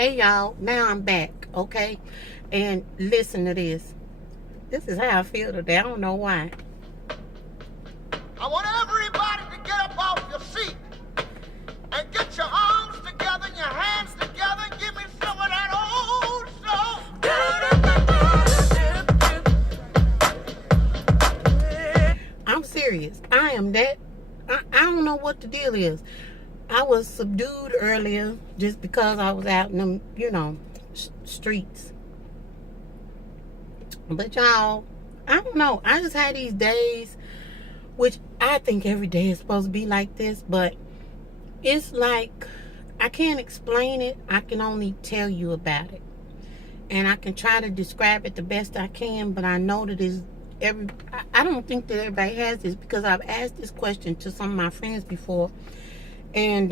Hey y'all, now I'm back, okay? And listen to this. This is how I feel today. I don't know why. I want everybody to get up off your seat and get your arms together and your hands together and give me some of that old soul. I'm serious. I am that. I don't know what the deal is. I was subdued earlier just because I was out in them, streets. But y'all, I don't know. I just had these days, which I think every day is supposed to be like this, but it's like I can't explain it. I can only tell you about it. And I can try to describe it the best I can, but I know that I don't think that everybody has this, because I've asked this question to some of my friends before, and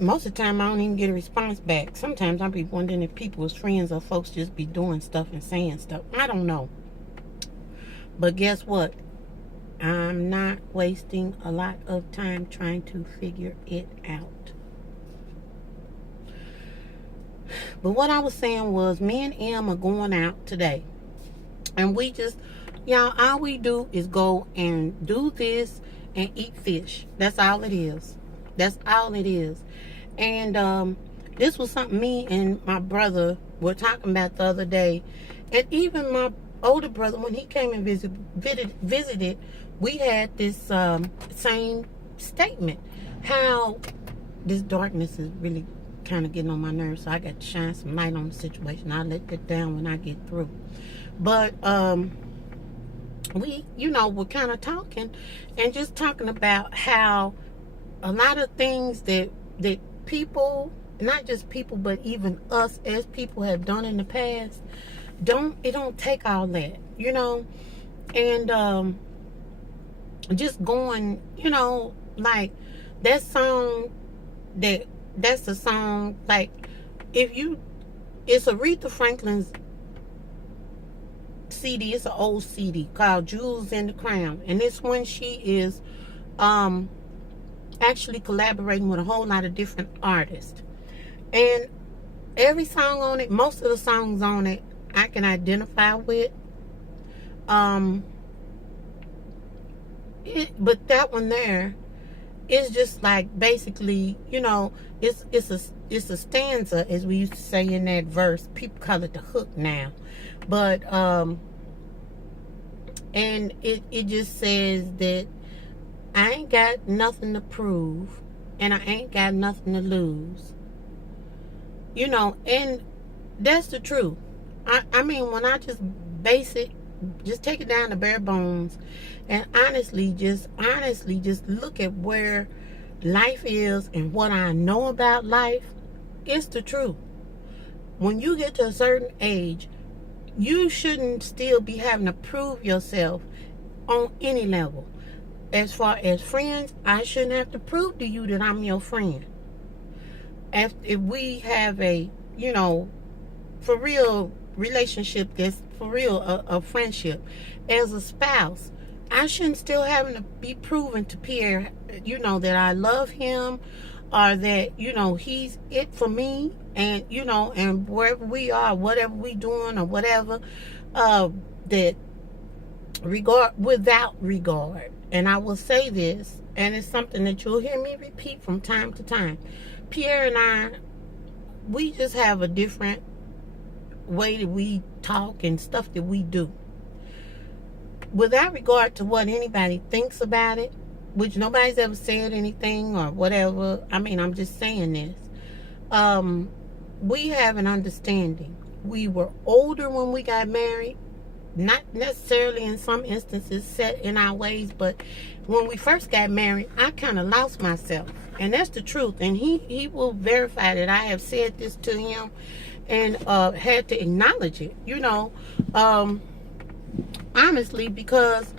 most of the time I don't even get a response back. Sometimes I'll be wondering if people as friends or folks just be doing stuff and saying stuff. I don't know. But guess what? I'm not wasting a lot of time trying to figure it out. But what I was saying was, me and Em are going out today. And we just, all we do is go and do this and eat fish. That's all it is. That's all it is. And this was something me and my brother were talking about the other day. And even my older brother, when he came and visited, we had this same statement. How this darkness is really kind of getting on my nerves. So I got to shine some light on the situation. I'll let that down when I get through. But we, we're kind of talking and just talking about how a lot of things that people, not just people, but even us as people have done in the past, it don't take all that, and just going, like that song, that's the song, like, it's Aretha Franklin's CD. It's an old CD called Jewels in the Crown, and it's when she is actually collaborating with a whole lot of different artists. And every song on it, most of the songs on it, I can identify with. But that one there is just like, basically, it's a stanza, as we used to say in that verse. People call it the hook now. But and it just says that I ain't got nothing to prove and I ain't got nothing to lose. And that's the truth. I mean, when I just just take it down to bare bones and honestly just look at where life is and what I know about life, it's the truth. When you get to a certain age, you shouldn't still be having to prove yourself on any level. As far as friends, I shouldn't have to prove to you that I'm your friend. If we have a, for real relationship, that's for real, a friendship, as a spouse, I shouldn't still having to be proven to Pierre, that I love him, or that, he's it for me, and, and wherever we are, whatever we doing or whatever, that without regard. And I will say this, and it's something that you'll hear me repeat from time to time. Pierre and I, we just have a different way that we talk and stuff that we do. Without regard to what anybody thinks about it, which nobody's ever said anything or whatever. I mean, I'm just saying this. We have an understanding. We were older when we got married. Not necessarily in some instances set in our ways, but when we first got married, I kind of lost myself. And that's the truth. And he will verify that I have said this to him and had to acknowledge it, honestly, because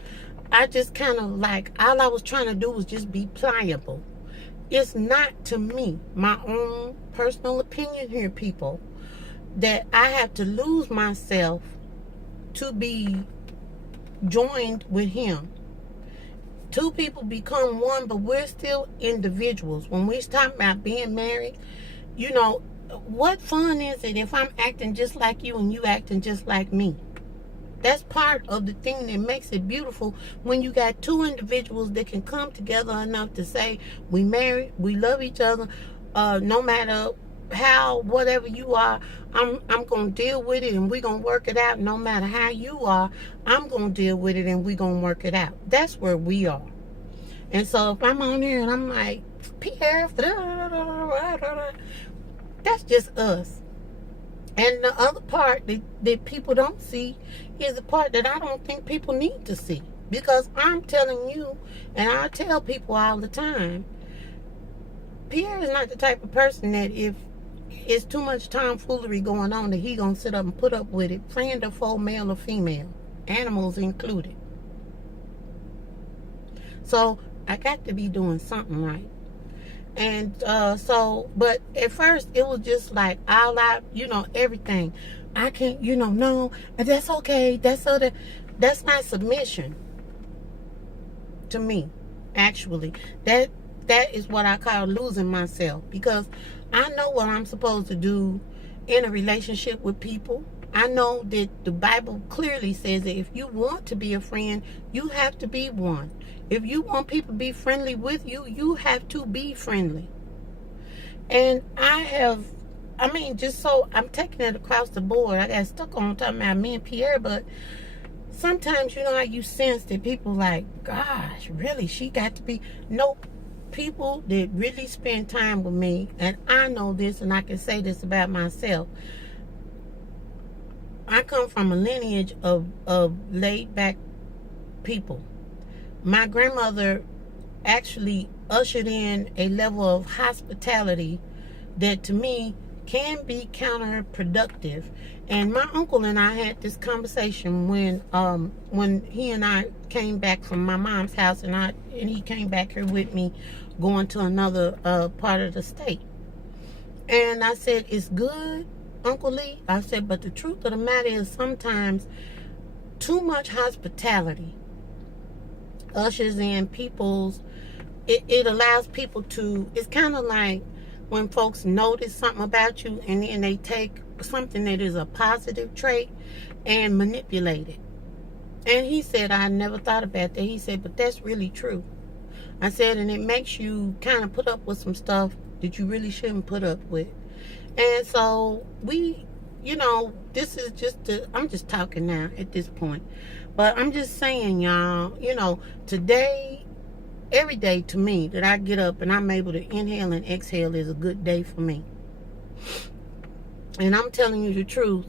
I just kind of like, all I was trying to do was just be pliable. It's not, to me, my own personal opinion here, people, that I have to lose myself to be joined with him. Two people become one, but we're still individuals. When we talk about being married, what fun is it if I'm acting just like you and you acting just like me? That's part of the thing that makes it beautiful, when you got two individuals that can come together enough to say, we married, we love each other, no matter how, whatever you are, I'm gonna deal with it and we're gonna work it out. No matter how you are, I'm gonna deal with it and we're gonna work it out. That's where we are. And so if I'm on here and I'm like, Pierre, that's just us. And the other part that people don't see is the part that I don't think people need to see. Because I'm telling you, and I tell people all the time, Pierre is not the type of person that if it's too much tomfoolery going on, that he gonna sit up and put up with it, friend or foe, male or female, animals included. So I got to be doing something right. And but at first it was just like all out, everything. I can't, no, and that's okay. That's not submission to me. Actually, that is what I call losing myself, because I know what I'm supposed to do in a relationship with people. I know that the Bible clearly says that if you want to be a friend, you have to be one. If you want people to be friendly with you, you have to be friendly. And I'm taking it across the board. I got stuck on talking about me and Pierre, but sometimes you know how you sense that people like, gosh, really, she got to be. Nope. People that really spend time with me, and I know this and I can say this about myself. I come from a lineage of laid back people. My grandmother actually ushered in a level of hospitality that to me can be counterproductive. And my uncle and I had this conversation when he and I came back from my mom's house, and he came back here with me, going to another part of the state. And I said, it's good, Uncle Lee. I said, but the truth of the matter is sometimes too much hospitality ushers in it allows people to, it's kind of like when folks notice something about you and then they take something that is a positive trait and manipulate it. And he said, I never thought about that. He said, but that's really true. I said, and it makes you kind of put up with some stuff that you really shouldn't put up with. And so this is I'm just talking now at this point. But I'm just saying, y'all, today, every day to me that I get up and I'm able to inhale and exhale is a good day for me. And I'm telling you the truth.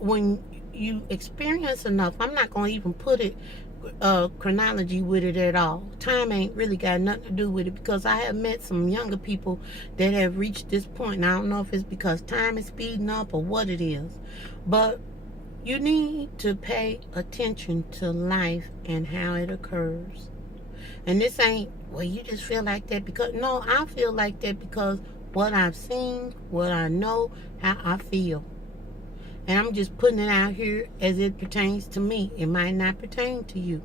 When you experience enough, I'm not going to even put it chronology with it at all. Time ain't really got nothing to do with it, because I have met some younger people that have reached this point. And I don't know if it's because time is speeding up or what it is, but you need to pay attention to life and how it occurs. And this ain't, well, you just feel like that because, no, I feel like that because what I've seen, what I know, how I feel. And I'm just putting it out here as it pertains to me. It might not pertain to you.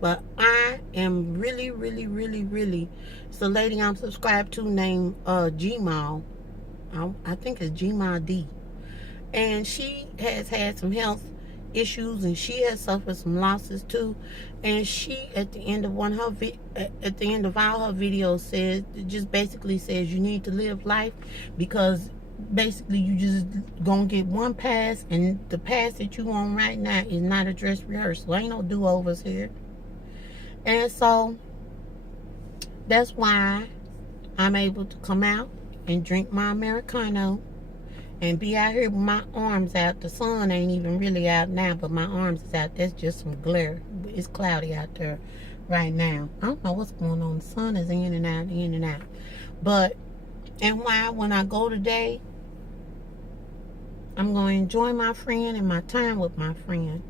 But I am really, really, really, really, it's a lady I'm subscribed to named Gmal. I think it's Gmal D. And she has had some health issues, and she has suffered some losses too. And she, at the end of all her videos, basically says you need to live life, because basically you just gonna get one pass, and the pass that you on right now is not a dress rehearsal. Ain't no do-overs here. And so that's why I'm able to come out and drink my Americano and be out here with my arms out. The sun ain't even really out now, but my arms is out. That's just some glare. It's cloudy out there right now. I don't know what's going on. The sun is in and out, in and out. But, and why when I go today, I'm going to enjoy my friend and my time with my friend.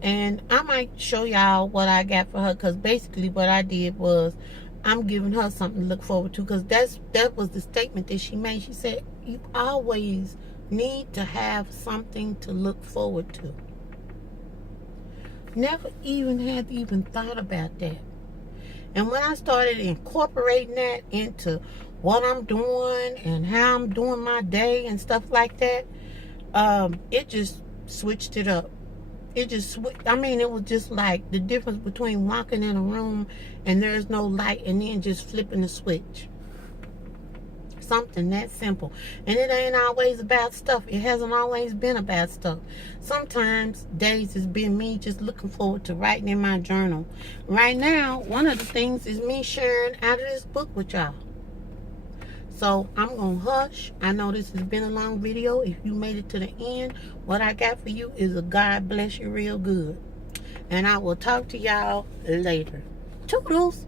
And I might show y'all what I got for her, because basically what I did was I'm giving her something to look forward to, because that was the statement that she made. She said, you always need to have something to look forward to. Never even thought about that. And when I started incorporating that into what I'm doing and how I'm doing my day and stuff like that, it just switched it up. It just, I mean, it was just like the difference between walking in a room and there's no light and then just flipping the switch. Something that simple. And it ain't always about stuff. It hasn't always been about stuff. Sometimes days has been me just looking forward to writing in my journal. Right now, one of the things is me sharing out of this book with y'all. So I'm going to hush. I know this has been a long video. If you made it to the end, what I got for you is a God bless you real good. And I will talk to y'all later. Toodles.